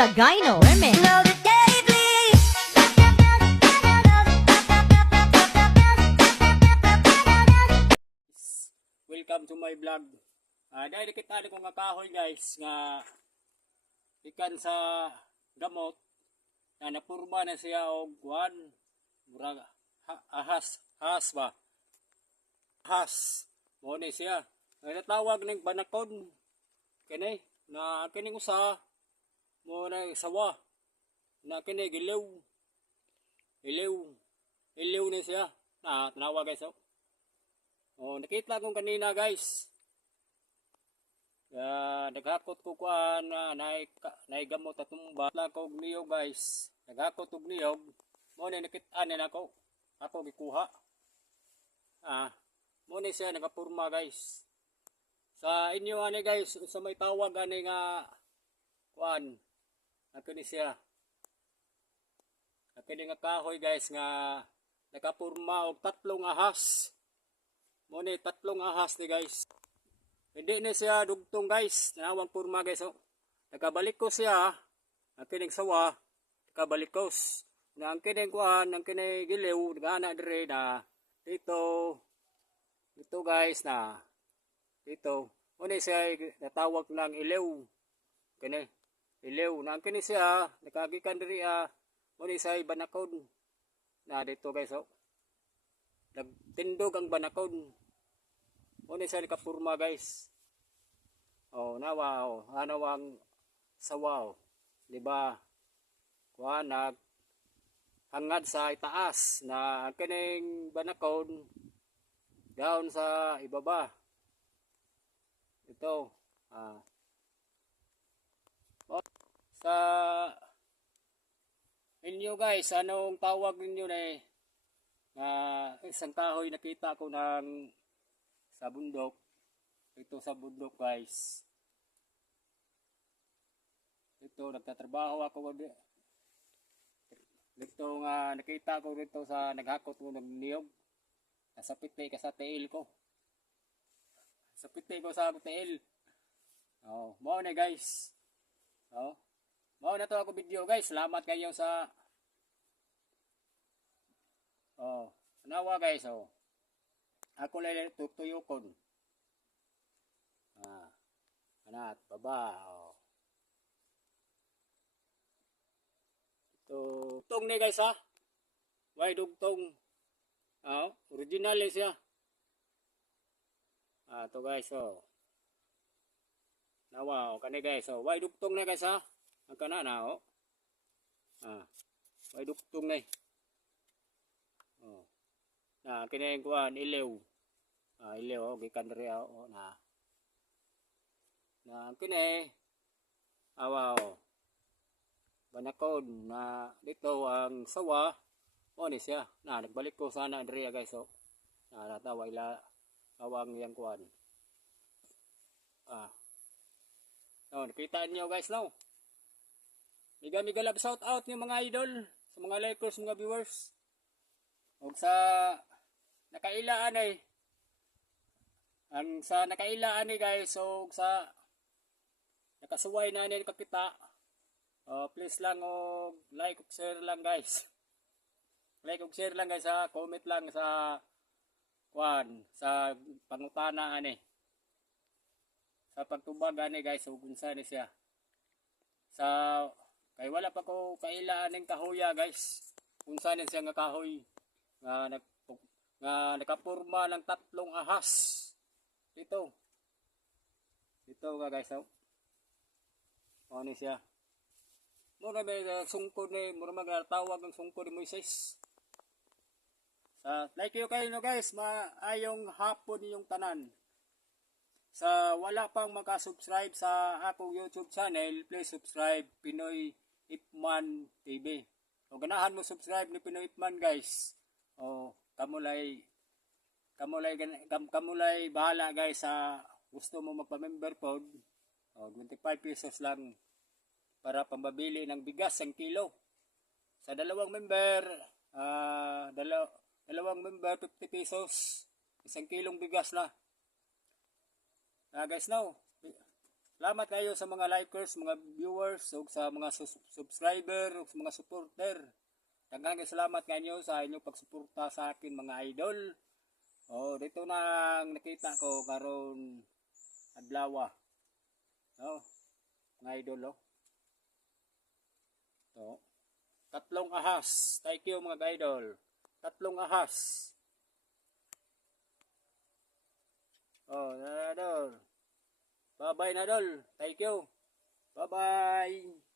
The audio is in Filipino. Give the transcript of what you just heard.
Tagaino Remix. Welcome to my vlog. Ah, dahil kita ko nga kahoy guys nga ikan sa gamot na napurma na siya og kuan murag ha- ahas ahas ba? Ahas. Mo ni siya. Ay natawag ning banakon. Kini na kining usa mo na sawa na kini gilew ilew ilew ni siya na tanawa guys oh. Oh, nakita ko kanina guys. Ya, naghakot ko kuan na nay naigamot at tumba. Ko og niyog guys. Naghakot og niyog. Mo ni nakita ni nako. Ako gikuha. Ah, mo ni siya nagapurma guys. Sa inyo ani guys, sa may tawag ani nga kuan. Ako ni siya. Ako ni nga kahoy guys nga nakapurma og tatlong ahas. Mo ni tatlong ahas ni guys. Hindi na siya dugtong guys. Nanawang purma guys. Oh. Nakabalik ko siya. Ang kining sawa. Nakabalik ko. Na ang kining kuhan. Ang kining giliw. Nagana dire na. Dito. Dito guys na. Dito. Ni siya natawag ng ilaw. Kini. Ilaw. Na kining siya. Nakagikan dire ah. Mo ni siya banakon. Na dito guys. Oh. Nagtindog ang banakon. O ni sa kapurma guys. Oh, nawa oh, ano ang sawaw, di ba? Kuha nag hangad sa itaas na ang kining banakon down sa ibaba. Ito, ah. Sa inyo guys, anong tawag ninyo na eh? Ah, isang kahoy nakita ko ng sa bundok. Ito sa bundok guys. Ito nagtatrabaho ako di- dito nga nakita ko dito sa naghakot ko ng niyog. Nasa piti ka sa tail ko. Sa piti ko sa tail. Oh, mao na guys. Oh. Mao na to ako video guys. Salamat kayo sa Oh, nawa guys oh. Ako lang tutuyukon. Ah. Anat, baba. Oh. Ito, tong ni guys ha. Way dugtong. Ah, original eh siya. Ah, to guys oh. Nawa, oh, kani guys oh. Way dugtong na guys ha. Ang kana na oh. Ah. Way dugtong na eh. Oh. Na kini kuan ilaw. Ah, ilaw oh, gikan diri oh na. Na kini awa oh. Banakon na dito ang sawa. O ni siya. Na nagbalik ko sana diri guys oh. Na natawa ila awang yang kuan. Ah. Oh, nakita niyo guys no. Miga miga love shout out niyo mga idol sa mga likers, mga viewers. Og sa nakailaan ay ang sa nakailaan ni guys so sa nakasuway na ni kakita oh, please lang og like ug share lang guys. Like ug share lang guys ha comment lang sa kwan sa pangutana ani. Sa pagtubag ani guys ug unsa ni siya. Sa kay wala pa ko kailaan ning kahoya guys. Unsa ni siya nga kahoy nga nag nga nakapurma ng tatlong ahas. Dito dito nga guys oh. Ano siya? Mura may uh, sungkod ni mura magtawag ng sungkod ni Moises. Sa like you kayo no guys maayong hapon yung tanan. Sa wala pang makasubscribe sa akong YouTube channel please subscribe Pinoy Ipman TV o ganahan mo subscribe ni Pinoy Ipman guys. O kamulay kamulay kam, kamulay bahala guys sa gusto mo magpa-member pod. O 25 pesos lang para pambabili ng bigas ang kilo. Sa dalawang member ah dalaw, dalawang member 50 pesos. Isang kilong bigas na. Ah guys now Salamat kayo sa mga likers, mga viewers, ug sa mga subscriber, ug sa mga supporter. Daghang salamat kanyo sa inyong pagsuporta sa akin mga idol. Oh, dito na ang nakita ko karon adlaw. Oh, mga idol oh. To. Tatlong ahas. Thank you mga idol. Tatlong ahas. Oh, idol. Bye-bye na idol. Thank you. Bye-bye.